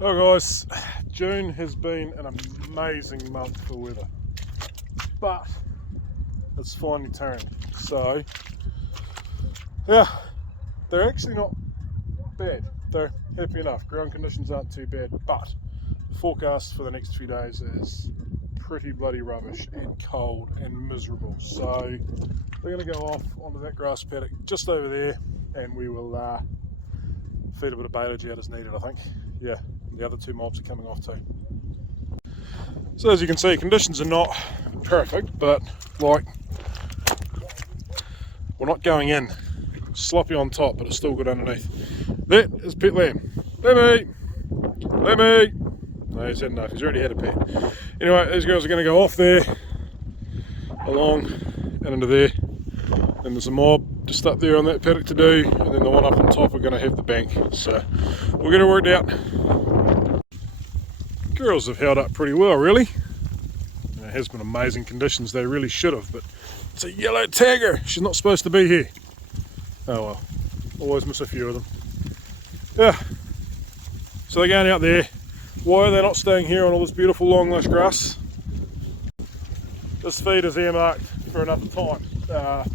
Oh guys, June has been an amazing month for weather, but it's finally turned. So yeah, they're actually not bad. They're happy enough. Ground conditions aren't too bad, but the forecast for the next few days is pretty bloody rubbish and cold and miserable. So we're going to go off onto that grass paddock just over there, and we will feed a bit of baleage out as needed, I think. Yeah, the other two mobs are coming off too. So as you can see, conditions are not perfect, but like, we're not going in sloppy on top, but it's still good underneath. That is pet lamb. Lemmy! Lemmy! No, he's had enough, he's already had a pet. Anyway, these girls are going to go off there, along and into there. And there's a mob just up there on that paddock to do, and then the one up on top are going to have the bank. So we'll get it worked out. Girls have held up pretty well, really. And it has been amazing conditions, they really should have, but it's a yellow tagger. She's not supposed to be here. Oh well, always miss a few of them. Yeah, so they're going out there. Why are they not staying here on all this beautiful long lush grass? This feed is earmarked for another time.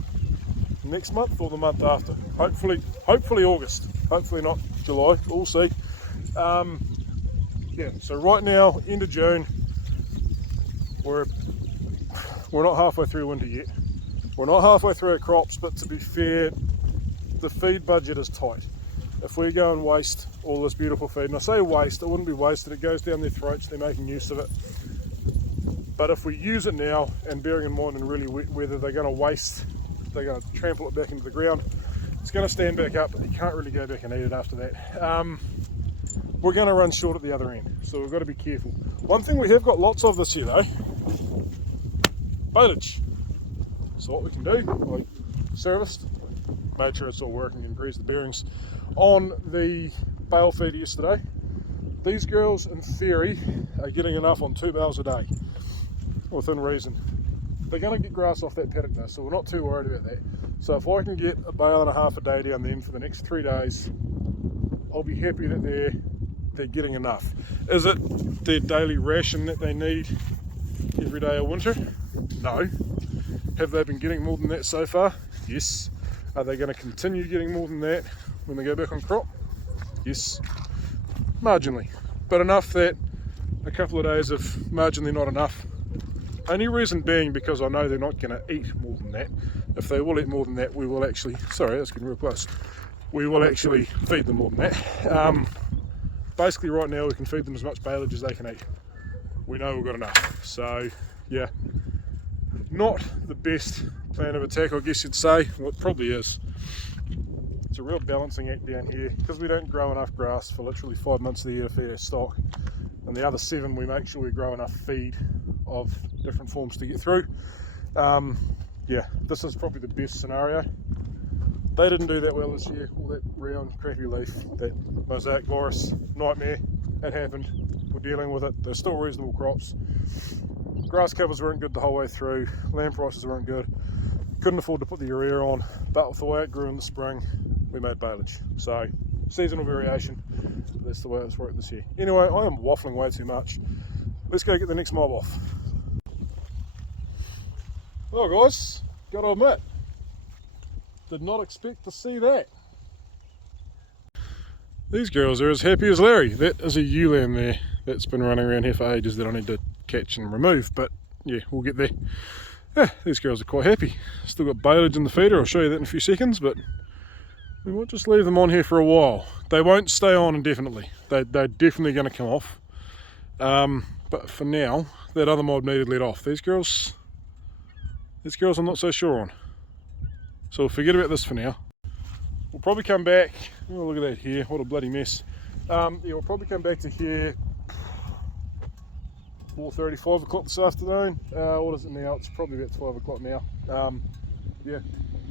Next month or the month after. Hopefully August. Hopefully not July. We'll see. Yeah. So right now, end of June, we're not halfway through winter yet. We're not halfway through our crops, but to be fair, the feed budget is tight. If we go and waste all this beautiful feed, and I say waste, it wouldn't be wasted. It goes down their throats. They're making use of it. But if we use it now, and bearing in mind in really wet weather, they're going to trample it back into the ground. It's going to stand back up, but you can't really go back and eat it after that. We're going to run short at the other end, so we've got to be careful. One thing we have got lots of this year though, baleage. So what we can do, like serviced, made sure it's all working and greased the bearings on the bale feeder yesterday. These girls in theory are getting enough on 2 bales a day, within reason. They're going to get grass off that paddock though, so we're not too worried about that. So if I can get a bale and a half a day down then for the next 3 days, I'll be happy that they're getting enough. Is it their daily ration that they need every day of winter? No. Have they been getting more than that so far? Yes. Are they going to continue getting more than that when they go back on crop? Yes. Marginally. But enough that a couple of days of marginally not enough. Only reason being because I know they're not going to eat more than that. If they will eat more than that, we will actually, sorry, that's getting real close. We will actually feed them more than that. Basically right now we can feed them as much baleage as they can eat. We know we've got enough. So yeah, not the best plan of attack, I guess you'd say. Well, it probably is. It's a real balancing act down here because we don't grow enough grass for literally 5 months of the year to feed our stock. And the other 7 we make sure we grow enough feed of different forms to get through. Yeah, this is probably the best scenario. They didn't do that well this year. All that round crappy leaf, that mosaic virus nightmare, it happened. We're dealing with it. They're still reasonable crops. Grass covers weren't good the whole way through. Land prices weren't good. Couldn't afford to put the urea on, but with the way it grew in the spring, we made baleage. So seasonal variation, that's the way it's worked this year. Anyway, I am waffling way too much. Let's go get the next mob off. Well guys, gotta admit, did not expect to see that. These girls are as happy as Larry. That is a ewe lamb there that's been running around here for ages that I need to catch and remove, but yeah, we'll get there. Yeah, these girls are quite happy. Still got baleage in the feeder, I'll show you that in a few seconds, but we might just leave them on here for a while. They won't stay on indefinitely. They're definitely going to come off. But for now, that other mob needed let off. These girls I'm not so sure on. So we'll forget about this for now. We'll probably come back, oh look at that here, what a bloody mess. Yeah, we'll probably come back to here 4:30, 5 o'clock this afternoon. What is it now? It's probably about 12 o'clock now. Yeah,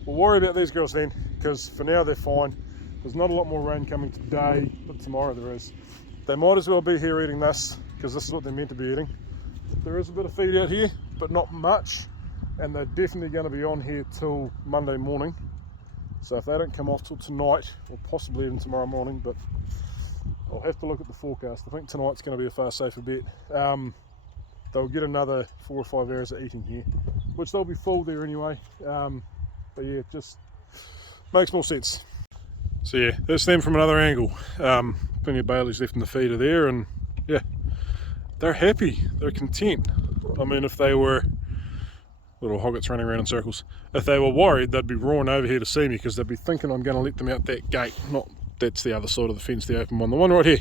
we'll worry about these girls then, because for now they're fine. There's not a lot more rain coming today, but tomorrow there is. They might as well be here eating this, because this is what they're meant to be eating. There is a bit of feed out here, but not much. And they're definitely going to be on here till Monday morning. So if they don't come off till tonight, or possibly even tomorrow morning, but have to look at the forecast. I think tonight's going to be a far safer bet. They'll get another 4 or 5 hours of eating here, which they'll be full there anyway. But yeah, it just makes more sense. So yeah, that's them from another angle. Plenty of Baileys left in the feeder there, and yeah, they're happy, they're content. I mean, if they were little hoggets running around in circles, if they were worried, they'd be roaring over here to see me, because they'd be thinking I'm going to let them out that gate. Not that's the other side of the fence, the open one, the one right here,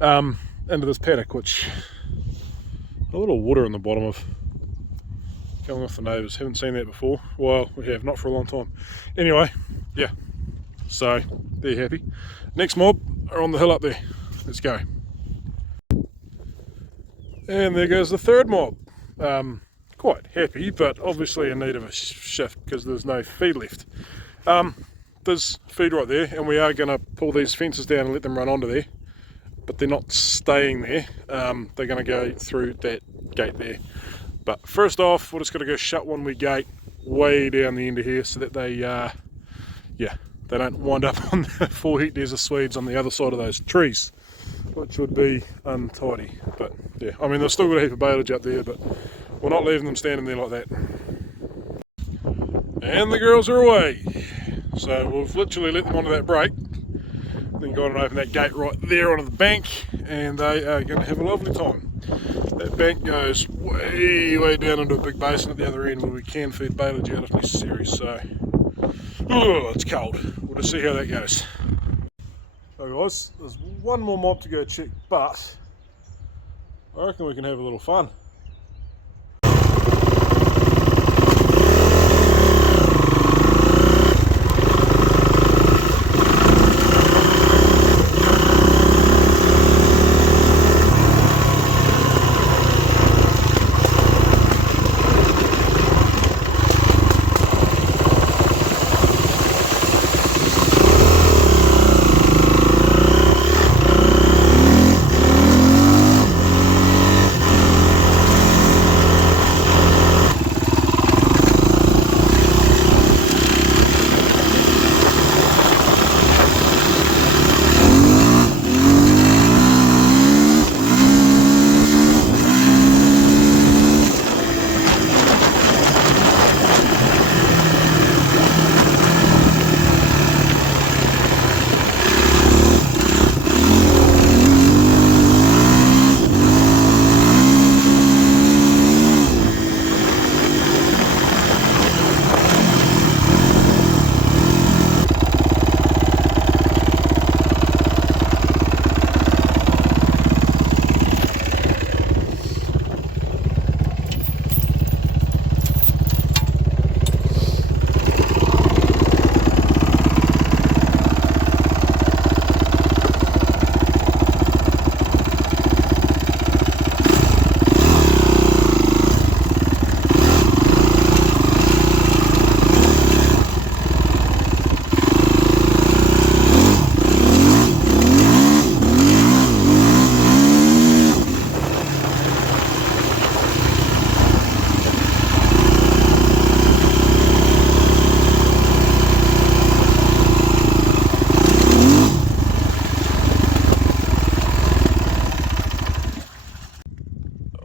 into this paddock, which a little water in the bottom of, coming off the neighbours. Haven't seen that before. Well, we have, not for a long time. Anyway, yeah, so they're happy. Next mob are on the hill up there. Let's go. And there goes the third mob. Quite happy, but obviously in need of a shift because there's no feed left. There's feed right there, and we are going to pull these fences down and let them run onto there, but they're not staying there. They're going to go through that gate there. But first off, we're just going to go shut one wee gate way down the end of here so that they, they don't wind up on the 4 hectares of Swedes on the other side of those trees, which would be untidy. But yeah, I mean, they've still got a heap of baleage up there, but we're not leaving them standing there like that. And the girls are away. So we've literally let them onto that break, then gone and opened that gate right there onto the bank, and they are going to have a lovely time. That bank goes way down into a big basin at the other end where we can feed baleage out if necessary. So, it's cold. We'll just see how that goes. So guys, there's one more mob to go check, but I reckon we can have a little fun.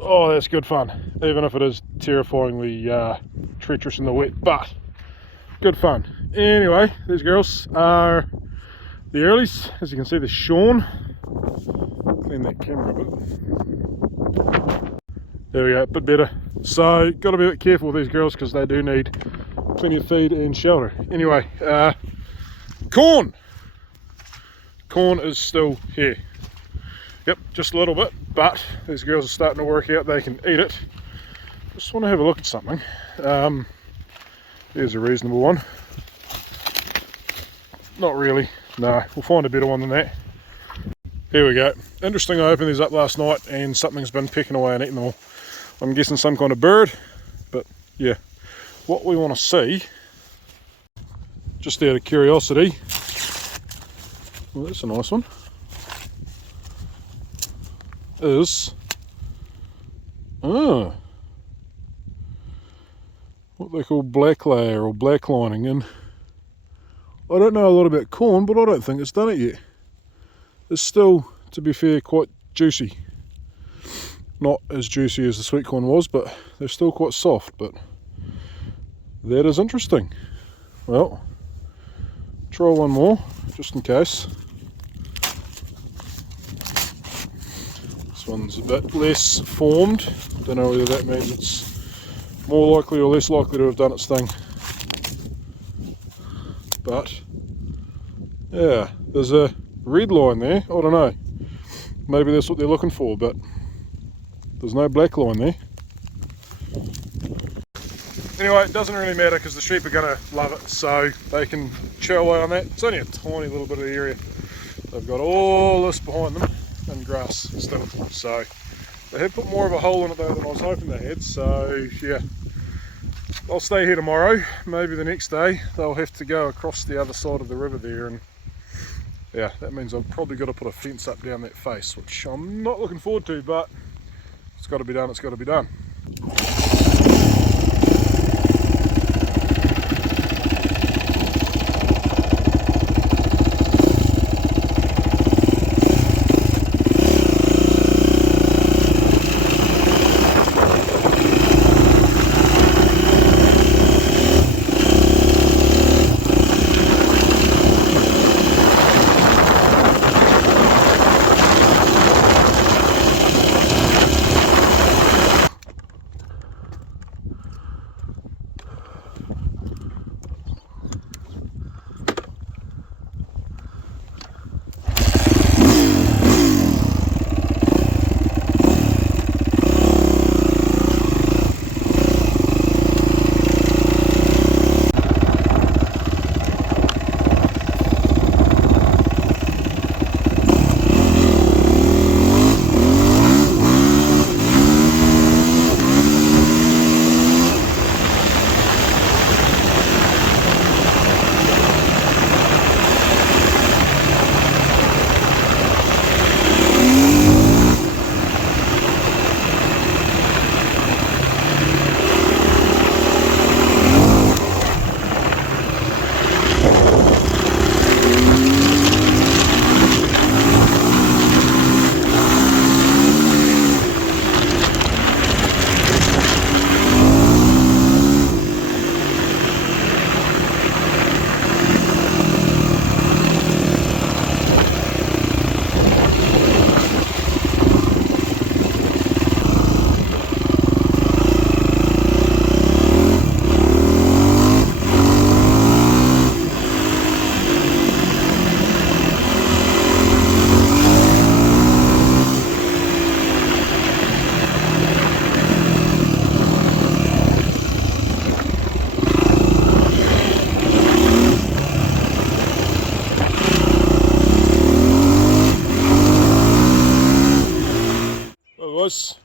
Oh, that's good fun, even if it is terrifyingly treacherous in the wet, but good fun. Anyway, these girls are the earlies. As you can see, they're shorn. Clean that camera a bit. There we go, a bit better. So, got to be a bit careful with these girls because they do need plenty of feed and shelter. Anyway, corn. Corn is still here. Yep, just a little bit, but these girls are starting to work out they can eat it. Just want to have a look at something. There's a reasonable one. Not really, no, we'll find a better one than that. Here we go. Interesting, I opened these up last night and something's been pecking away and eating them all. I'm guessing some kind of bird, but yeah. What we want to see, just out of curiosity, well, that's a nice one, is what they call black layer or black lining. And I don't know a lot about corn, but I don't think it's done it yet. There's still to be fair, quite juicy. Not as juicy as the sweet corn was, but they're still quite soft. But that is interesting. Well, try one more, just in case. This one's a bit less formed. Don't know whether that means it's more likely or less likely to have done its thing. But yeah, there's a red line there. I don't know. Maybe that's what they're looking for, but there's no black line there. Anyway, it doesn't really matter because the sheep are going to love it, so they can chow away on that. It's only a tiny little bit of area. They've got all this behind them and grass still. So they have put more of a hole in it though than I was hoping they had. So yeah, I'll stay here tomorrow. Maybe the next day they'll have to go across the other side of the river there, and yeah, that means I've probably got to put a fence up down that face, which I'm not looking forward to, but it's got to be done, it's got to be done.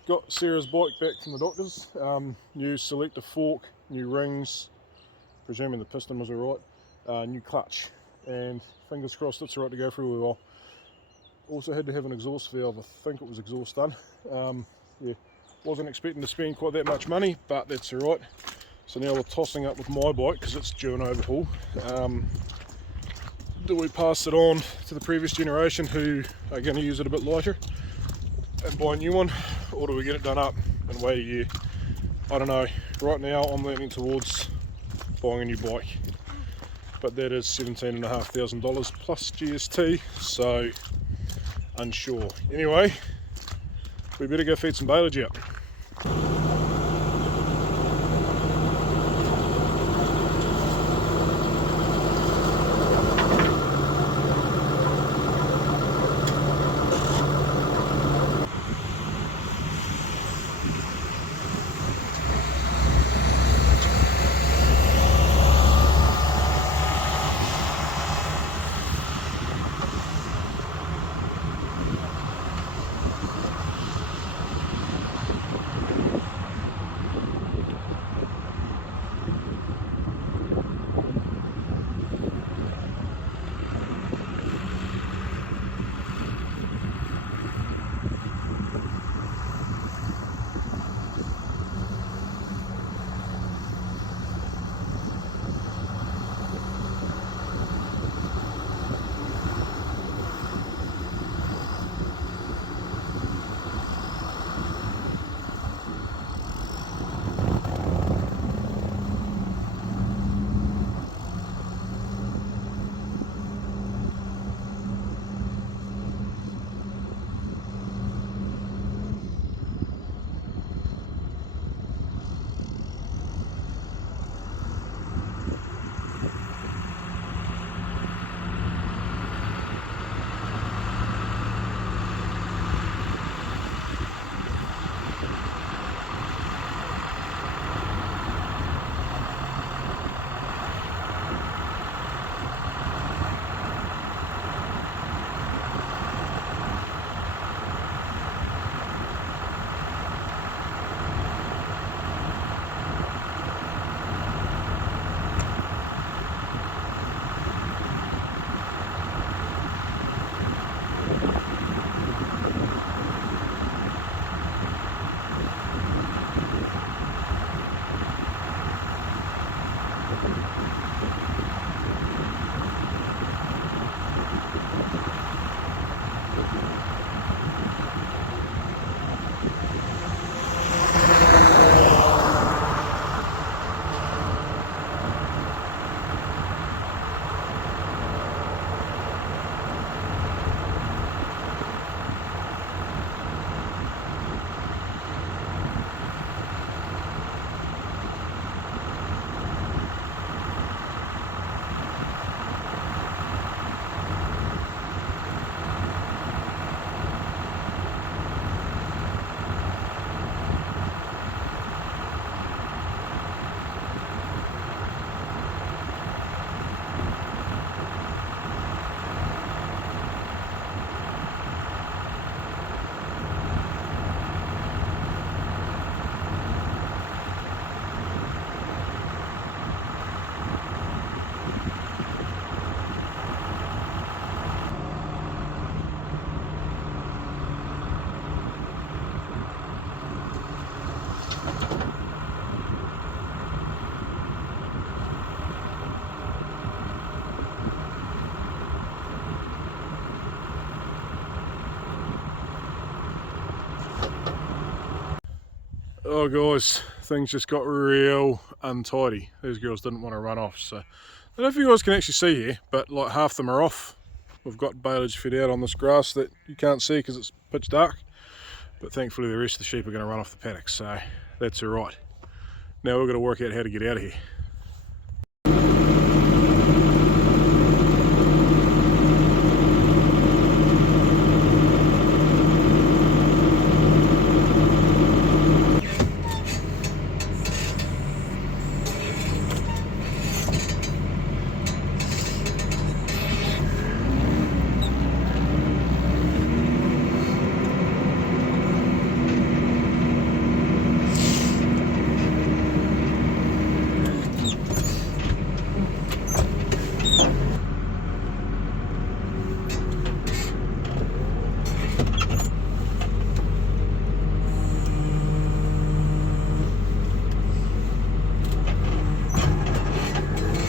Got Sarah's bike back from the doctors. New selector fork, new rings, presuming the piston was alright, new clutch, and fingers crossed it's alright to go for really well. Also had to have an exhaust valve, I think it was exhaust done. Yeah, wasn't expecting to spend quite that much money, but that's alright. So now we're tossing up with my bike because it's due an overhaul. Do we pass it on to the previous generation who are going to use it a bit lighter and buy a new one, or do we get it done up and wait a year? I don't know. Right now I'm leaning towards buying a new bike, but that is $17,500 plus GST, so unsure. Anyway, we better go feed some baleage out. Oh guys, things just got real untidy. These girls didn't want to run off, so I don't know if you guys can actually see here, but like half them are off. We've got baleage fed out on this grass that you can't see because it's pitch dark, but thankfully the rest of the sheep are going to run off the paddock, so that's alright. Now we've got to work out how to get out of here.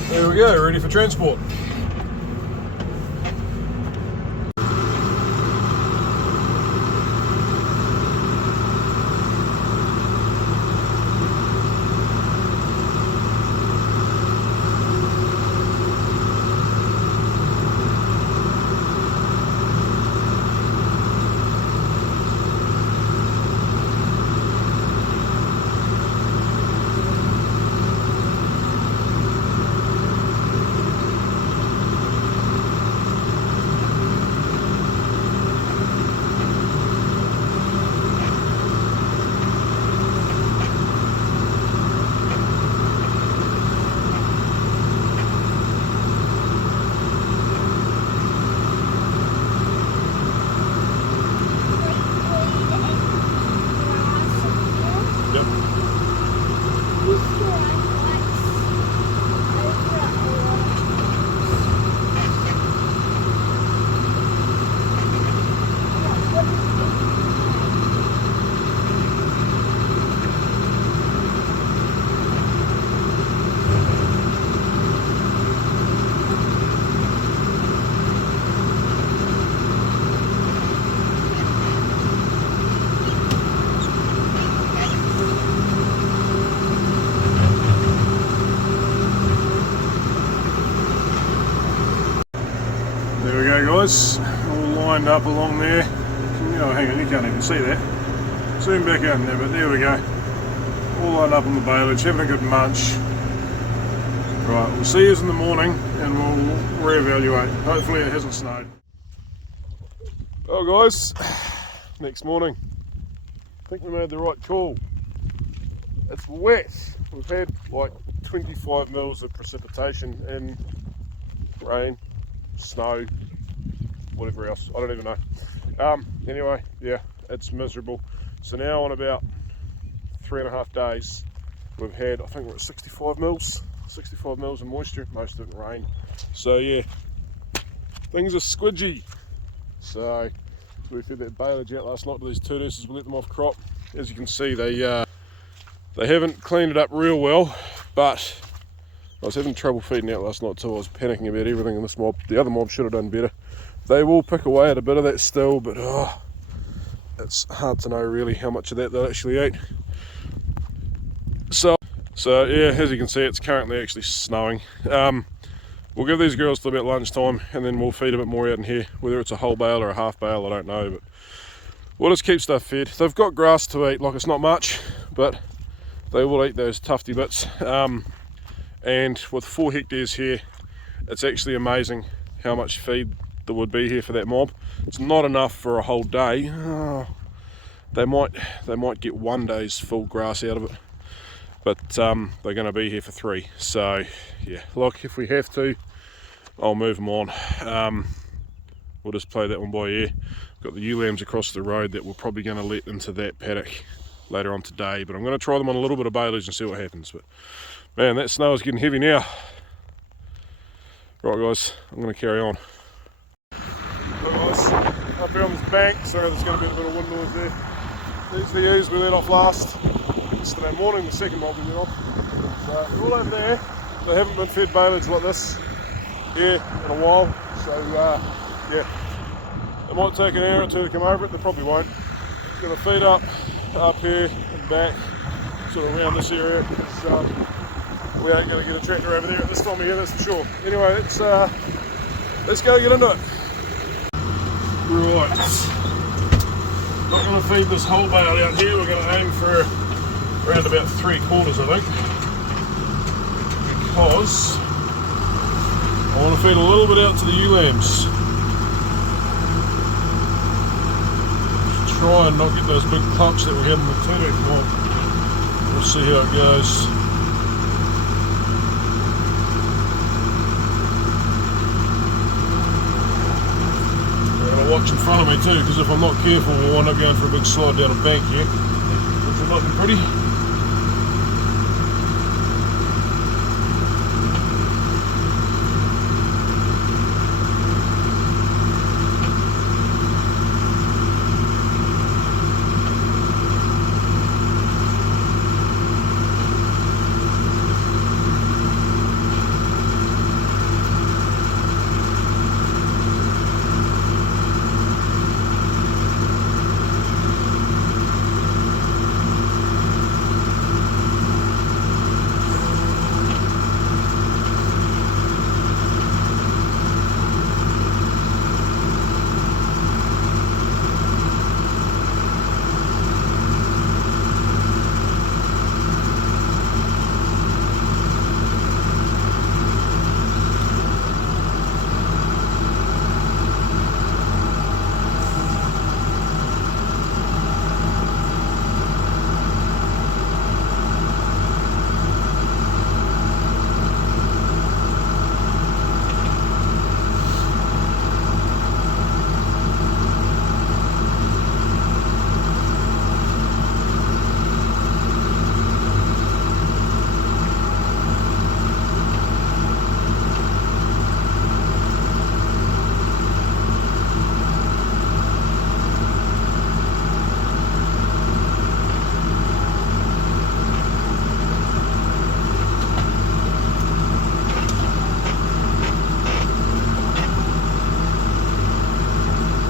There we go, ready for transport. There we go guys, all lined up along there. Oh hang on, you can't even see that. Zoom back out in there, but there we go. All lined up on the baleage, having a good munch. Right, we'll see you in the morning and we'll reevaluate. Hopefully it hasn't snowed. Well guys, next morning. I think we made the right call. It's wet. We've had like 25 mils of precipitation and rain, snow, whatever else, I don't even know. Anyway, yeah, it's miserable. So now on about 3.5 days, we've had, I think we're at 65 mils of moisture, most of it rain. So yeah, things are squidgy. So we fed that baleage out last night to these two nurses, we let them off crop. As you can see, they haven't cleaned it up real well, but I was having trouble feeding out last night too. I was panicking about everything in this mob. The other mob should have done better. they will pick away at a bit of that still, but it's hard to know really how much of that they'll actually eat. So yeah, as you can see, it's currently actually snowing. We'll give these girls till about lunchtime, and then we'll feed a bit more out in here. Whether it's a whole bale or a half bale, I don't know, but we'll just keep stuff fed. They've got grass to eat, like it's not much, but they will eat those tufty bits. And with 4 hectares here, it's actually amazing how much feed there would be here for that mob. It's not enough for a whole day. They might get 1 day's full grass out of it, but they're going to be here for 3. So yeah, look, if we have to, I'll move them on. We'll just play that one by ear. Got the ewe lambs across the road that we're probably going to let into that paddock later on today, but I'm going to try them on a little bit of baleage and see what happens. But man, that snow is getting heavy now. Right guys, I'm going to carry on. Right guys, up here on this bank, sorry there's going to be a bit of wind noise there. These are the ewes we let off last yesterday morning, the second mob we let off. So they're all over there. They haven't been fed baleage like this here in a while, so yeah, it might take an hour or 2 to come over it. They probably won't. Going to feed up here and back, sort of around this area, because we ain't going to get a tractor over there at this time of year, that's for sure. Anyway, let's go get into it. Right, not going to feed this whole bale out here. We're going to aim for around about 3/4, I think, because I want to feed a little bit out to the ewe lambs. Try and not get those big clumps that we had in the 2-week mob. We'll see how it goes. Watch in front of me too, because if I'm not careful we'll wind up going for a big slide down a bank here, which is looking pretty.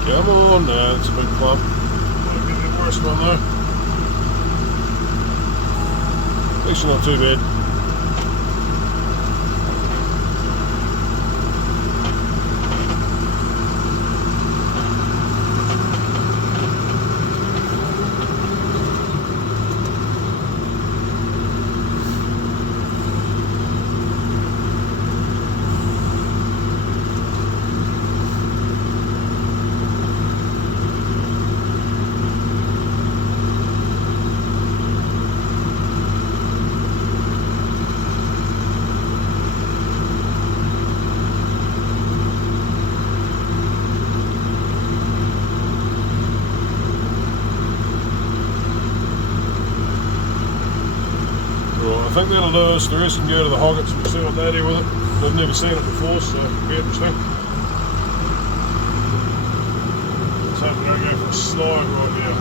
Come on, no, it's a big clump. Might be the worst one though. At least not too bad. I think that'll do us. The rest can go to the hoggets and see what they do with it. They've never seen it before, so it'll be interesting. Let's hope we don't go for a slide right now.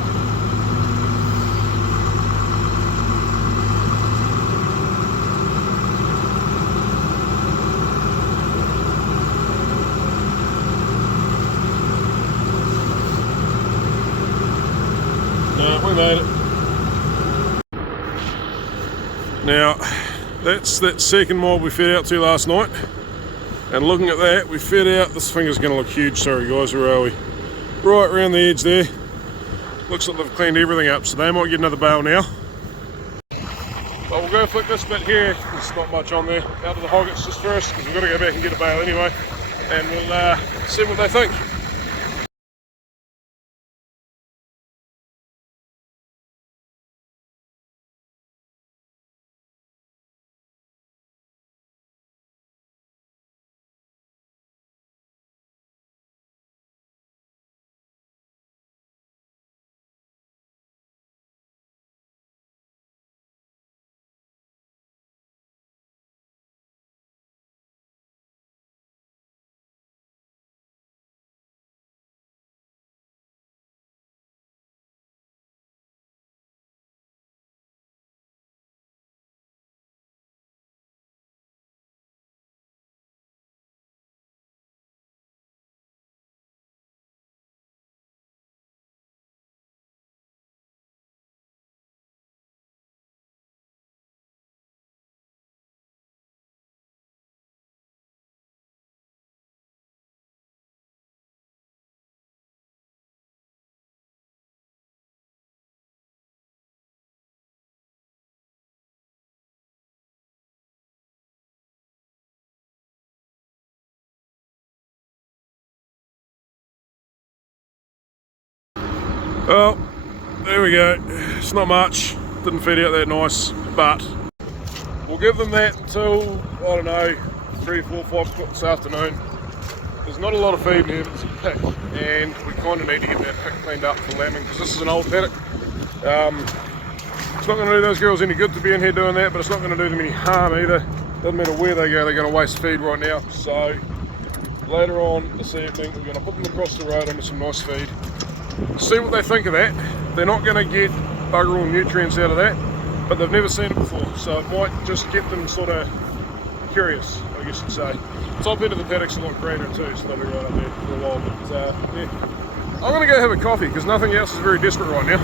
No, we made it. Now, that's that second mob we fed out to last night. And looking at that, we fed out, this finger's going to look huge, sorry guys, where are we? Right around the edge there. Looks like they've cleaned everything up, so they might get another bale now. But we'll go flick this bit here, there's not much on there. Out to the hoggets just first, because we've got to go back and get a bale anyway. And we'll see what they think. Well, there we go. It's not much, didn't feed out that nice, but we'll give them that until, I don't know, 3, 4, 5 o'clock this afternoon. There's not a lot of feed here, but it's a pick, and we kind of need to get that pick cleaned up for lambing, because this is an old paddock. It's not going to do those girls any good to be in here doing that, but it's not going to do them any harm either. Doesn't matter where they go, they're going to waste feed right now. So later on this evening, we're going to put them across the road onto some nice feed. See what they think of that. They're not going to get bugger all nutrients out of that, but they've never seen it before, so it might just get them sort of curious, I guess you'd say. Top end of the paddock's a lot greener too, so they'll be right up there for a while, but yeah. I'm going to go have a coffee because nothing else is very desperate right now.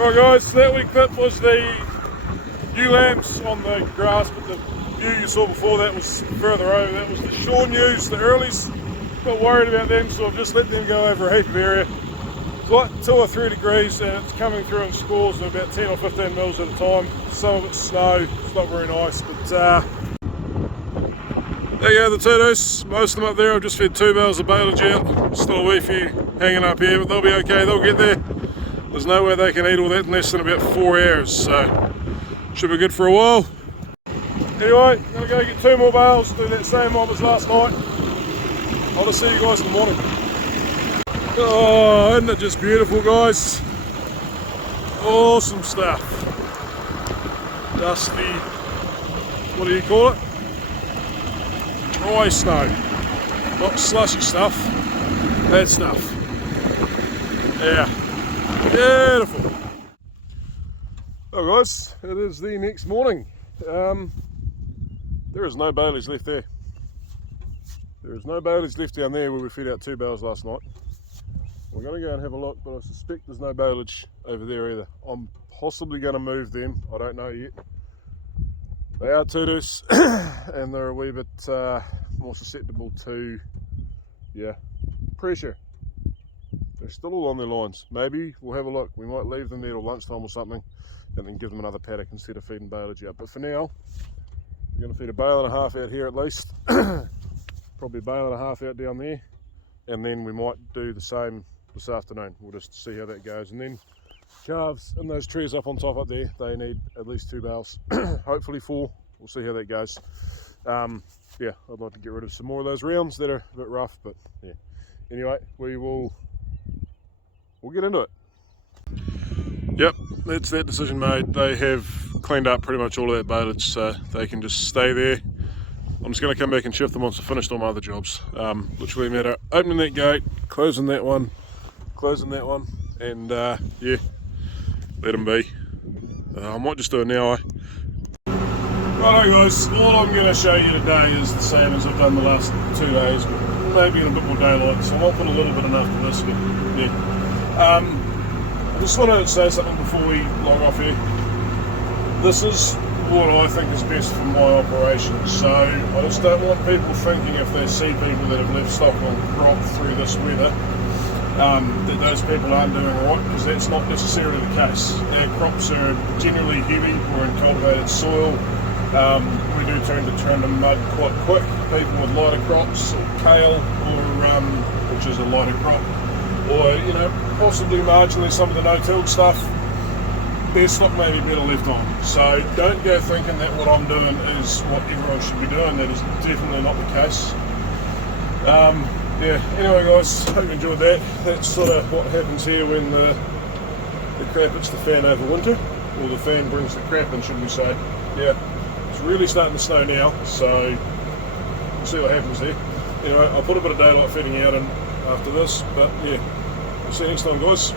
Right guys, so that week clip was the ewe lambs on the grass, but the view you saw before that was further over. That was the shorn ewes, the earlies. Got worried about them, so I've just let them go over a heap of area. It's like 2 or 3 degrees and it's coming through in squalls of about 10 or 15 mils at a time. Some of it's snow, it's not very nice, but there you go, the two-deuce. Most of them up there, I've just fed 2 bales of baleage out. Still a wee few hanging up here, but they'll be okay, they'll get there. There's no way they can eat all that in less than about 4 hours, so should be good for a while. Anyway, I'm gonna go get 2 more bales, do that same mob as last night. I'll just see you guys in the morning. Oh, isn't it just beautiful, guys? Awesome stuff. Dusty, what do you call it? Dry snow. Not slushy stuff, that stuff. Yeah. Beautiful. Oh guys, it is the next morning. There is no baileys left there. There is no baileys left down there where we fed out 2 bales last night. We're going to go and have a look, but I suspect there's no baleage over there either. I'm possibly going to move them, I don't know yet. They are two-deuce and they're a wee bit more susceptible to, pressure. They're still all on their lines. Maybe we'll have a look. We might leave them there till lunchtime or something and then give them another paddock instead of feeding baleage out. But for now, we're going to feed a bale and a half out here at least. Probably a bale and a half out down there. And then we might do the same this afternoon. We'll just see how that goes. And then calves and those trees up on top up there, they need at least 2 bales. Hopefully 4. We'll see how that goes. Yeah, I'd like to get rid of some more of those rounds that are a bit rough, but yeah. Anyway, we'll get into it. Yep, that's that decision made. They have cleaned up pretty much all of that baleage, so they can just stay there. I'm just going to come back and shift them once I've finished all my other jobs. Literally a matter of opening that gate, closing that one, and yeah, let them be. I might just do it now, eh? Righto guys, all I'm going to show you today is the same as I've done the last 2 days, but maybe in a bit more daylight, so I might put a little bit in after this, but yeah. I just want to say something before we log off here. This is what I think is best for my operation, so I just don't want people thinking if they see people that have left stock on crop through this weather, that those people aren't doing right, because that's not necessarily the case. Our crops are generally heavy, we're in cultivated soil, we do tend to turn to mud quite quick. People with lighter crops, or kale, or which is a lighter crop, or you know, possibly marginally some of the no-tilled stuff, their stock may be better left on. So don't go thinking that what I'm doing is what everyone should be doing. That is definitely not the case. Yeah, anyway guys, hope you enjoyed that. That's sort of what happens here when the crap hits the fan over winter, or the fan brings the crap in, should we say. Yeah, it's really starting to snow now, so we'll see what happens there. Anyway, I'll put a bit of daylight feeding out in after this, but yeah, we'll see you next time guys.